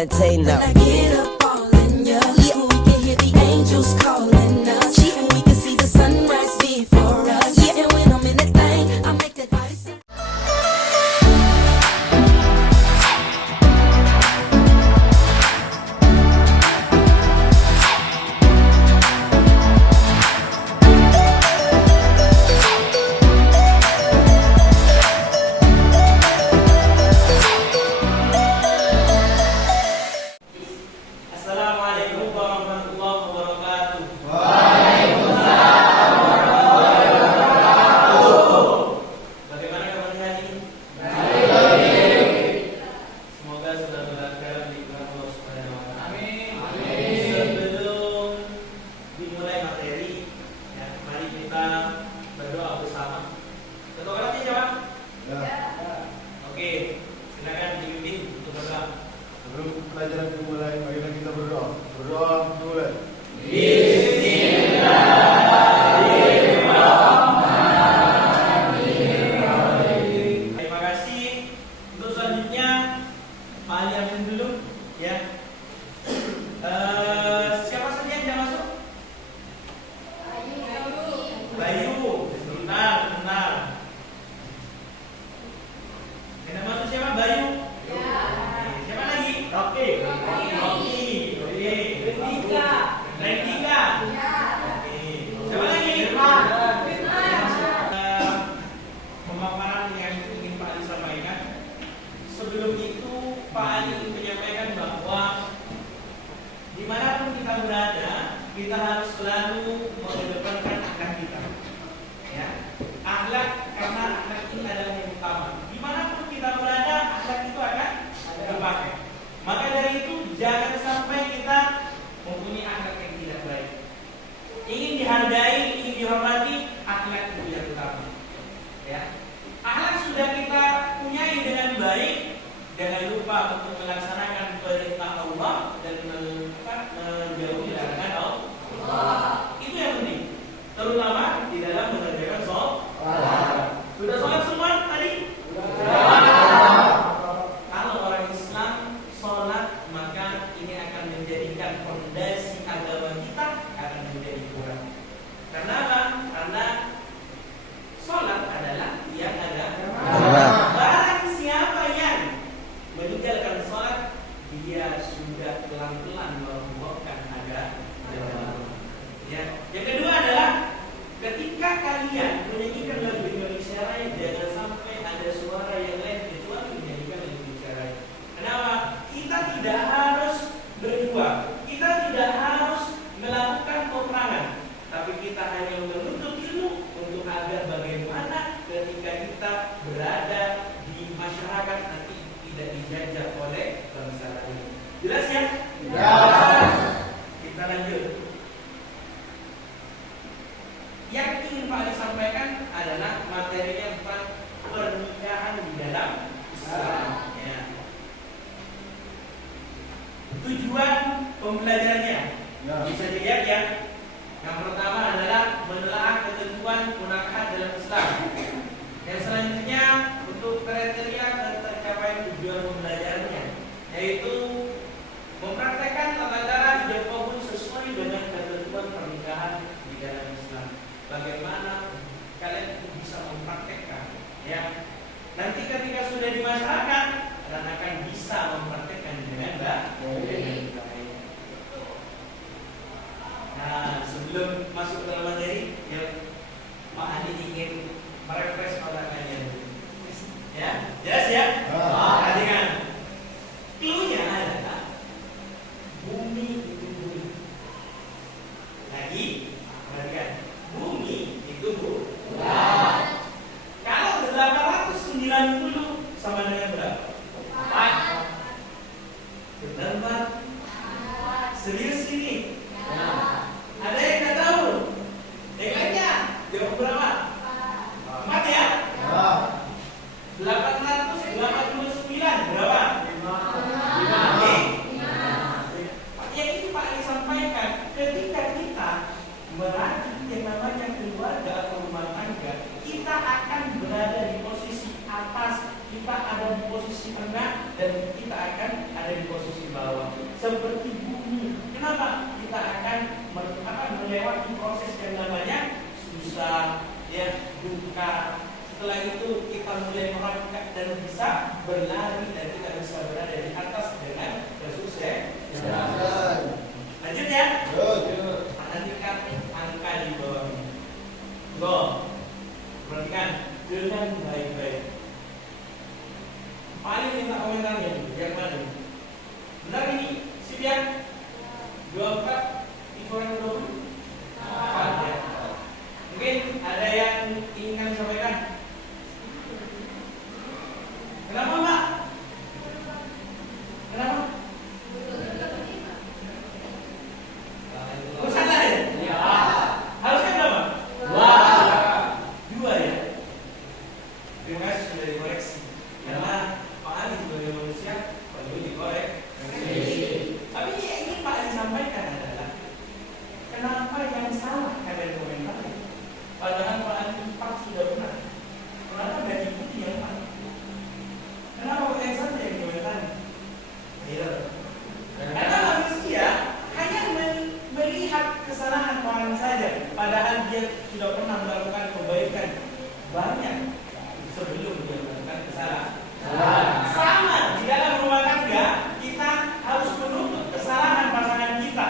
meditate now. When I get up all in your lap, we can hear the angels calling us. We can see the sunrise before us. And when I'm in that thing, I make that body say. Assalamualaikum warahmatullahi wabarakatuh. Bagaimana kabarnya hari ini? Semoga sudah beragam di Allah Subhanahu wa Ta'ala. Sebelum dimulai materi, ya, mari kita berdoa bersama. Ketua kelasnya siapa? Oke, silakan dibimbing untuk berdoa. Sebelum pelajaran dimulai, marilah kita berdoa. Berdoa dimulai. Terima kasih. Untuk selanjutnya, Pak Ali absen dulu, ya. Siapa saja yang tidak masuk? Bayu, sebentar. Yang tidak masuk siapa? Bayu. Siapa lagi? Rocky. Oke. Rentika. Oke. Siapa lagi? Pemaparan yang ingin Pak Ali sampaikan. Sebelum itu Pak Ali ingin menyampaikan bahwa dimanapun kita berada, kita harus selalu mengedepankan akhlak kita. Ya, akhlak, karena akhlak ini adalah yang utama. Dimanapun kita berada, akhlak itu akan dipakai. Maka dari itu jangan sampai kita mempunyai akhlak yang tidak baik. Ingin dihargai, ingin dihormati, akhlak itu yang utama. Ya, akhlak sudah kita punyai dengan baik. Jangan lupa untuk melaksanakan perintah Allah dan menjauhi larangan Allah. Itu yang penting, terutama di dalam mengerjakan sholat. Sudah sholat semua tadi? Kalau orang Islam sholat, maka ini akan menjadikan fondasi agama kita akan menjadi kuat. Karena apa? Karena sholat adalah yang ada. Barang siapa yang meninggalkan sholat, dia sudah pelan-pelan merobohkan agama. Ya. Yang kedua adalah ketika kalian menyanyikan lagu Indonesia Raya, jangan sampai ada suara yang lain kecuali menyanyikan lagu Indonesia Raya. Kenapa? Kita tidak harus berjuang, kita tidak harus melakukan peperangan, tapi kita hanya menuntut ilmu untuk agar bagaimana ketika kita berada di masyarakat nanti tidak dijajah oleh bangsa lain. Jelas ya? Kita lanjut. Yang ingin Pak Ali sampaikan adalah materinya tentang pernikahan di dalam Islam. Ya. Tujuan pembelajarannya bisa dilihat ya. Yang pertama adalah menelaah ketentuan punakah dalam Islam. Yang selanjutnya untuk kriteria tercapai tujuan pembelajarannya, yaitu mempraktekkan tata cara ijab kabul sesuai dengan ketentuan pernikahan di dalam Islam. Bagaimana kalian bisa mempraktekkan, ya? Nanti ketika sudah di masyarakat, kalian akan bisa mempraktekkan dengan baik. Nah, sebelum masuk ke materi, ya, Pak Adi ingin merefresh otak kalian. Ya, jelas ya? Perhatikan. Clue-nya adalah bumi itu bumi. Lagi, perhatikan. Bumi itu bulan. Kalau 890 sama dengan berapa? 4. Benar, Pak? Serius ini? Ada yang nggak tahu? Yang lainnya? Jawab berapa? 4 ya? 889 berapa? 5. Yang ini Pak Ali sampaikan, ketika kita merajut yang namanya keluarga atau rumah tangga, kita akan berada di posisi atas, kita ada di posisi tengah, dan kita akan ada di posisi bawah seperti bumi. Kenapa? Kita akan melewati proses yang namanya susah, ya, duka. Setelah itu kita mulai merangkak dan bisa berlari dan kita bisa berada di atas dengan kesuksesan. Lanjut ya. Perhatikan angka di bawah ini. Go. Perhatikan dengan baik-baik. Paling minta komentarnya yang mana? Benar ini? Sip ya? 24 dikurang 20? Ya. Mungkin ada yang ingin kami sampaikan? Kenapa Mbak? Kenapa? Oh, salah ya? Ya. Harusnya berapa? 2 ya? Terima kasih sudah dikoreksi. Karena Pak Ali sebagai manusia perlu dikoreksi. Tapi yang ingin Pak Ali sampaikan adalah kenapa yang salah kalian komentar? Padahal Pak Ali 4 sudah benar. Kenapa nggak diikuti yang 4? Kenapa yang salah yang komentar? Karena manusia hanya melihat kesalahan orang saja, padahal dia sudah pernah melakukan kebaikan banyak sebelum dia melakukan kesalahan. Sama di dalam rumah tangga kita harus menuntut kesalahan pasangan kita.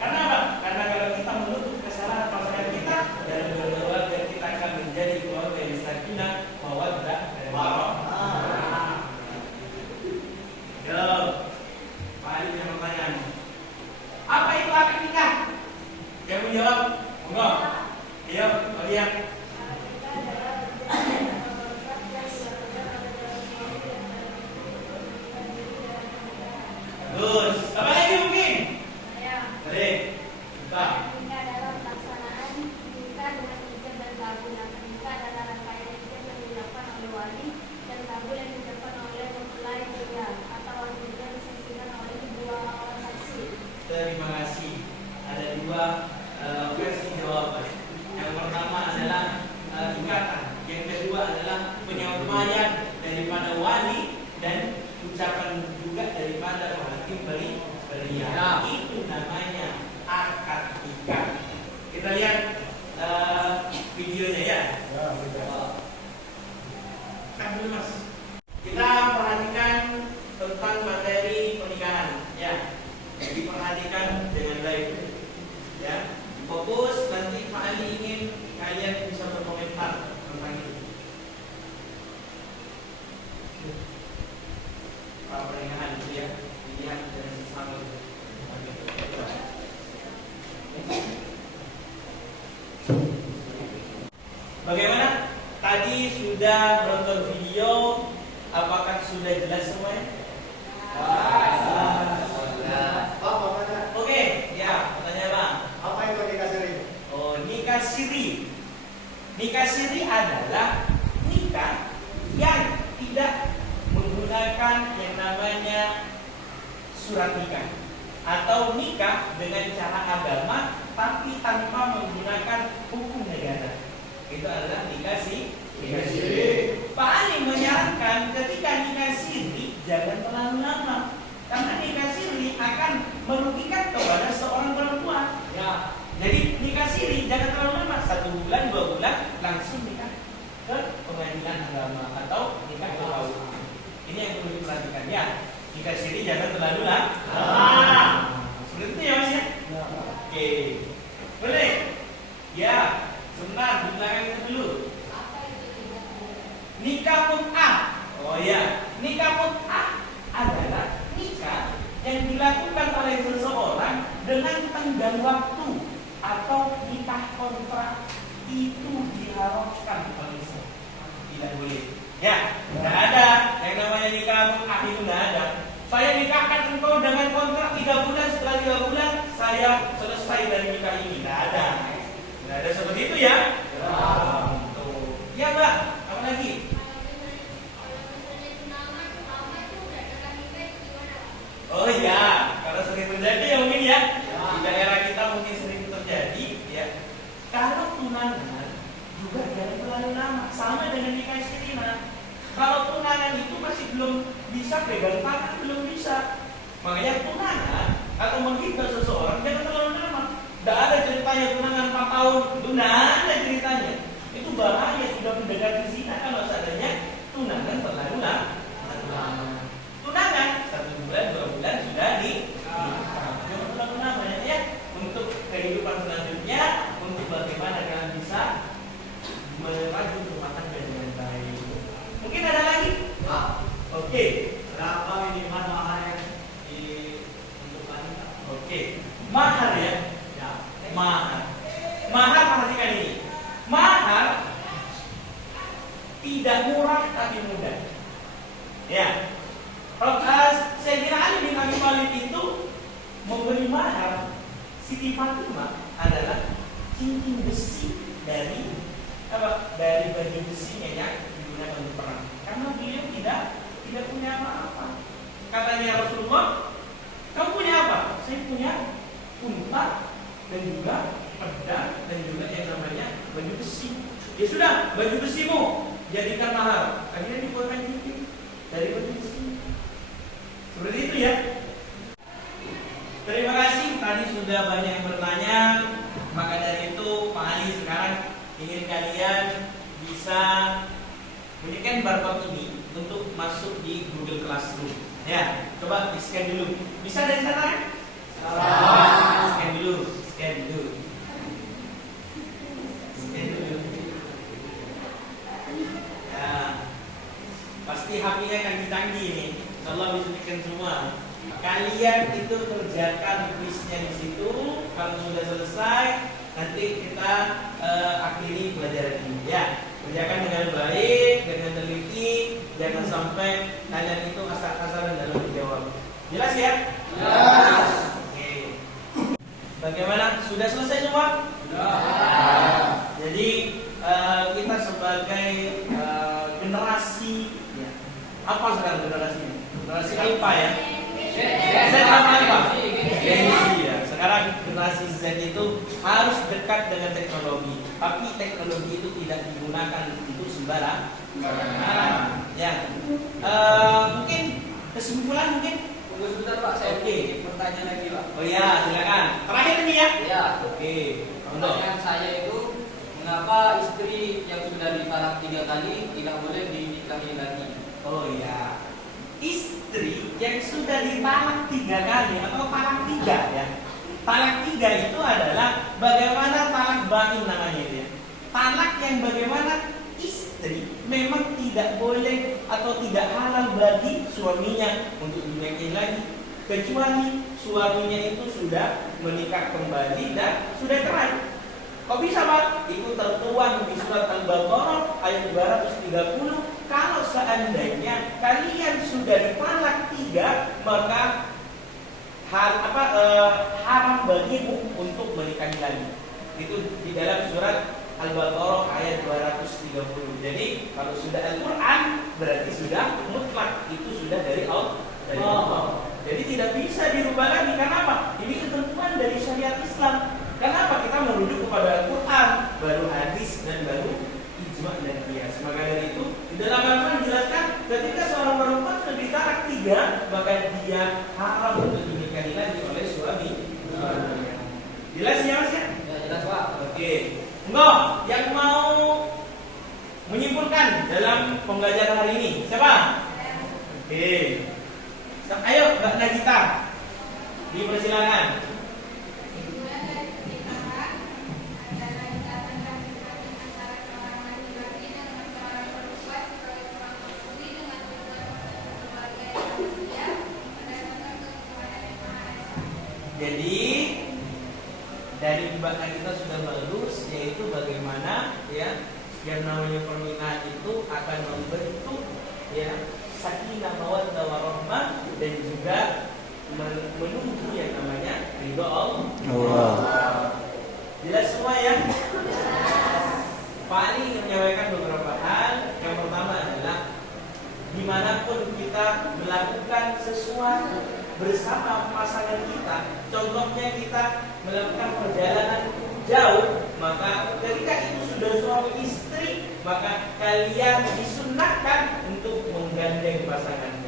Karena apa? Karena kalau kita menuntut kesalahan pasangan kita dan keluarga kita akan menjadi keluarga yang sakinah, mawaddah, dan warahmah. Yo, Pak Ali punya pertanyaan. Apa itu akad nikah? Yang menjawab, enggak. Ayo, kalian. Bagus. Apa lagi mungkin? Boleh. Buka. Nikah adalah pelaksanaan nikah dengan ijab dan kabul. Nikah adalah rangkaian ijab yang dilakukan oleh wali dan kabul yang dilakukan oleh mempelai pria atau wali pria yang disaksikan oleh kedua orang saksi. Terima kasih. Ada 2 versi jawaban. Yang pertama adalah ikatan. Yang kedua adalah penyampaian daripada wali dan ucapan juga daripada hakim pria. Itu namanya akad nikah. Kita lihat videonya ya. Kan dulu Mas. Kita perhatikan tentang materi pernikahan ya. Jadi perhatikan dengan baik ya. Fokus, nanti Pak Ali ingin kalian bisa berkomentar tentang itu. Pernikahan itu ya, dilihat dari sesama. Bagaimana? Tadi sudah menonton video, apakah sudah jelas semuanya? Oke, ya, pertanyaan Bang. Apa itu nikah siri? Oh, nikah siri. Nikah siri adalah nikah yang tidak menggunakan yang namanya surat nikah atau nikah dengan cara agama tapi tanpa menggunakan hukum negara. Itu adalah nikah siri. Pak Ali menyarankan ketika nikah siri jangan terlalu lama karena nikah siri akan merugikan kepada seorang perempuan. Ya. Jadi nikah siri jangan terlalu lama, 1 bulan 2 bulan langsung nikah ke pengadilan agama atau nikah ke KUA. Ini yang perlu diperhatikan ya. Nikah siri jangan terlalu lama. Seperti itu ya Mas ya. Oke. Boleh? Ya. Sebentar di belakang itu dulu. Nikah mut'ah. Oh ya, nikah mut'ah adalah nikah yang dilakukan oleh seseorang dengan tenggang waktu atau nikah kontrak. Itu diharamkan oleh Islam. Tidak boleh. Ya, tidak ada yang namanya nikah mut'ah, itu tidak ada. Saya nikahkan engkau dengan kontrak 3 bulan, setelah 3 bulan saya selesai dari nikah ini. Tidak ada. Tidak ada seperti itu ya. Ya Mbak, apa lagi? Oh iya, kalau sering terjadi ya mungkin ya. Di daerah kita mungkin sering terjadi ya. Kalau tunangan juga jangan terlalu lama, sama dengan nikah sirina. Kalau tunangan itu masih belum bisa pegang tangan, belum bisa. Makanya tunangan atau menghibah seseorang jangan terlalu lama. Tidak ada ceritanya tunangan 4 tahun, itu tidak ada ceritanya. Itu bahaya, sudah mendekati zina kalau seandainya tunangan terlalu lama. Tunangan 1 bulan, 2 bulan sudah jangan terlalu lama ya. Untuk kehidupan selanjutnya, untuk bagaimana kalian bisa merajut rumah tangga dengan baik. Mungkin ada lagi? Oke. Berapa minimal mahar yang diuntukkan? Oke. Mahar ya. Ya. Mahar perhatikan ini. Mahar tidak murah tapi mudah. Ya. Sayyidina Ali bin Abi Thalib itu memberi mahar Siti Fatimah adalah cincin besi dari apa? Dari baju besinya yang digunakan untuk perang. Karena beliau tidak punya apa-apa. Katanya Rasulullah, kamu punya apa? Saya punya unta dan juga pedang dan juga yang namanya baju besi. Ya sudah, baju besimu jadikan mahar. Akhirnya dibuatkan cincin dari baju besi. Seperti itu ya. Terima kasih. Tadi sudah banyak yang bertanya. Maka dari itu Pak Ali sekarang ingin kalian bisa berikan barcode ini untuk masuk di Google Classroom. Ya, coba di scan dulu. Bisa dari sana kan? Scan dulu. Scan dulu. Ya, pasti HP-nya canggih-canggih nih. Insyaallah bisa bikin semua. Kalian itu kerjakan kuisnya di situ. Kalau sudah selesai, nanti kita akhiri pelajaran ini. Ya, kerjakan dengan baik, dengan teliti, jangan sampai kalian itu asal-asalan dalam menjawab. Jelas ya? Jelas. Oke. Bagaimana? Sudah selesai semua? Sudah. Jadi kita sebagai generasi, ya, apa sekarang generasinya? Generasi alpha ya. Z apa? Gen Z ya. Sekarang generasi Z itu harus dekat dengan teknologi. Tapi teknologi itu tidak digunakan untuk sembarang. Ya. Mungkin kesimpulan mungkin. Tunggu sebentar Pak, saya Oke. pertanyaan lagi Pak. Oh ya, silakan. Terakhir ini ya. Ya. Oke. Pertanyaan saya itu, mengapa istri yang sudah ditalak 3 kali tidak boleh dinikahi lagi? Oh ya. Istri yang sudah ditalak 3 kali atau talak 3 ya. Talak 3 itu adalah bagaimana talak batin namanya itu ya. Talak yang bagaimana istri memang tidak boleh atau tidak halal bagi suaminya untuk dinikahi lagi, kecuali suaminya itu sudah menikah kembali dan sudah cerai. Kok bisa Pak? Itu tertuang di surat Al-Baqarah ayat 230. Kalau seandainya kalian sudah ditalak 3, maka haram bagimu untuk menikahi lagi. Itu di dalam surat Al-Baqarah ayat 230. Jadi kalau sudah Al-Quran berarti sudah mutlak, itu sudah dari Allah. Jadi tidak bisa dirubah lagi. Kenapa? Ini ketentuan dari syariat Islam. Kenapa kita merujuk kepada Al-Quran, baru hadis dan baru ijma dan qiyas. Maka dari itu di dalam Al-Quran dijelaskan ketika seorang perempuan sudah ditalak 3, maka dia haram untuk dinikahi lagi oleh suami. Jelas ya Mas ya? Ya jelas Pak. Oke. Enggak, yang mau menyimpulkan dalam pembelajaran hari ini siapa? Oke. Ayo Mbak Najita, dipersilakan. Jadi dari pembahasan kita sudah bagus, yaitu bagaimana ya yang namanya pernikahan itu akan membentuk ya sakinah mawaddah warahmah dan juga menunggu yang namanya ridho Allah. Jelas semua ya? Pak Ali ingin menyampaikan beberapa hal. Yang pertama adalah dimanapun kita melakukan sesuatu bersama pasangan kita, contohnya kita melakukan perjalanan jauh, maka ketika itu sudah suami istri, maka kalian disunnahkan untuk menggandeng pasangan.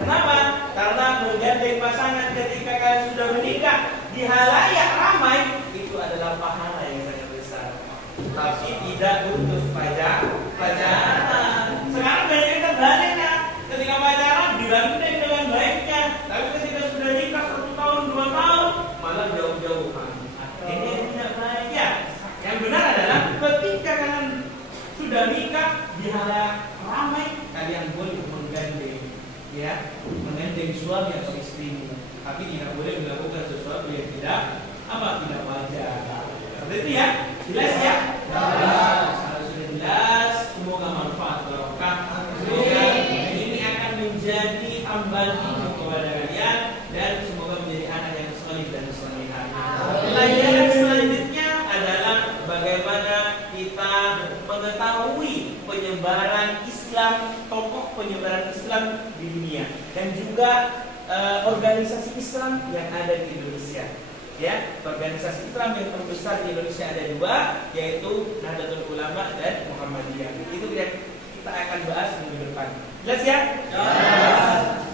Kenapa? Karena menggandeng pasangan ketika kalian sudah menikah di halayak ramai itu adalah pahala yang sangat besar. Tapi tidak untuk pacaran. Sekarang banyak yang terbalik ya. Ketika pacaran digandeng dengan baiknya, tapi ketika sudah nikah 1 tahun 2 tahun malah jauh-jauhan. Ini yang tidak baik ya. Yang benar adalah ketika kalian sudah nikah di halayak ramai, kalian boleh menggandeng, ya, menggandeng suami atau istrimu. Tapi tidak boleh melakukan sesuatu yang tidak wajar. Seperti itu ya, jelas ya? Kalau sudah jelas, semoga manfaat barokah. Semoga ini akan menjadi tambahan ilmu kepada kalian dan semoga menjadi anak yang soleh dan solehah. Pelajaran selanjutnya adalah bagaimana kita mengetahui penyebaran Islam, tokoh penyebaran Islam di dunia dan juga organisasi Islam yang ada di Indonesia. Ya, organisasi Islam yang terbesar di Indonesia ada 2, yaitu Nahdlatul Ulama dan Muhammadiyah. Itu yang kita akan bahas minggu depan. Jelas ya?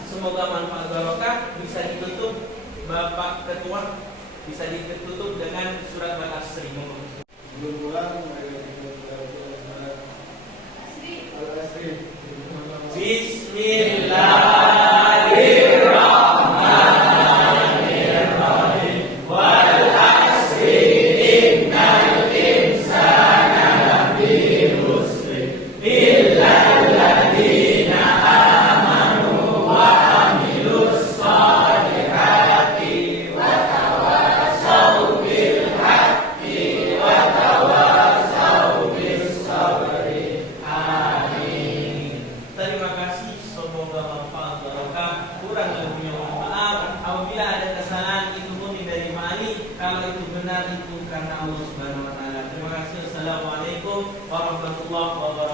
Semoga manfaat barokah. Bisa ditutup Bapak Ketua, bisa ditutup dengan surat Al-Asri. Sebelum pulang, Al-Asri. Bismillahirrahmanirrahim. Wal asri innal insana lafi khusr illa alladziina aamanu wa amilus shalihati wa tawassaw bil haqqi wa tawassaw bis sabri. Amin. Terima kasih, semoga manfaat barokah. Kurang lebihnya mohon maaf. Apabila ada kesalahan itu murni dari Mali, kalau itu benar itu karena Allah Subhanahu wa taala. Terima kasih. Assalamualaikum warahmatullahi wabarakatuh.